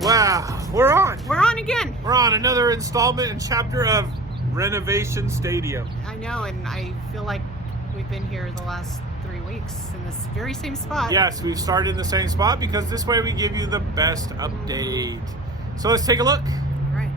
Wow, we're on. We're on again. We're on another installment and chapter of Renovation Stadium. I know, and I feel like we've been here the last 3 weeks in this very same spot. Yes, we've started in the same spot because this way we give you the best update. So let's take a look. All right.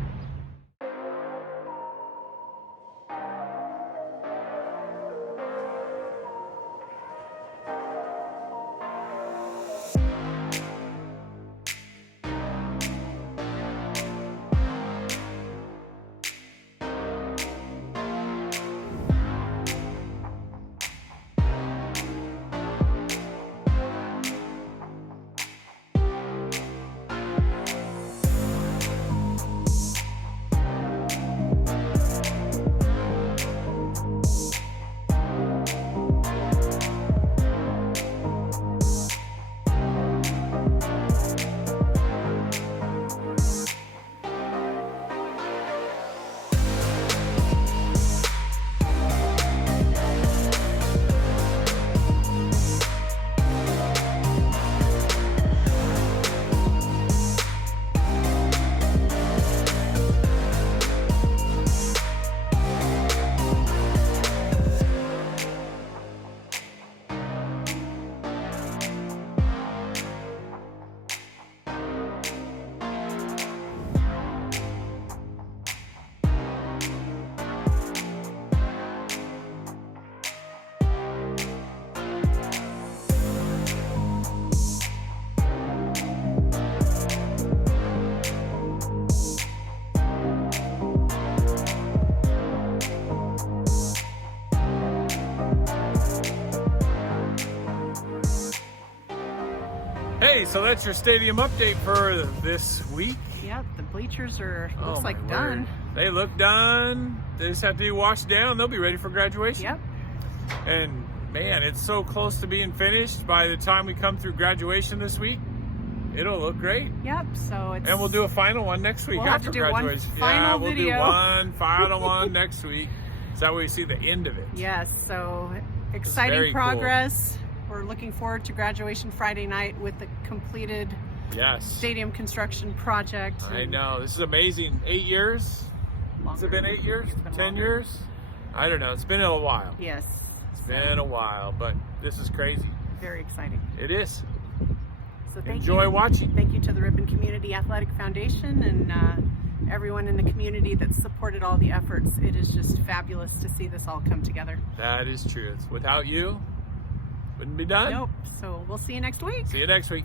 Hey, so that's your stadium update for this week. Yep, the bleachers are, Oh, looks my like done. word. They look done. They just have to be washed down. They'll be ready for graduation. Yep. And man, it's so close to being finished. By the time we come through graduation this week, it'll look great. Yep, so it's... And we'll do a final one next week We'll have after to do one graduation. final we'll video. do one final one next week. So that way we see the end of it. Yes, so very exciting cool. progress. We're looking forward to graduation Friday night with the completed Yes. stadium construction project. I know. This is amazing. 8 years? Has it been 8 years? It's been 10 longer. years? I don't know. It's been a while. Yes. It's been a while, but this is crazy. Very exciting. It is. So thank Enjoy you. watching. Thank you to the Ripon Community Athletic Foundation and everyone in the community that supported all the efforts. It is just fabulous to see this all come together. That is true. Without you, wouldn't be done. Nope. So we'll see you next week. See you next week.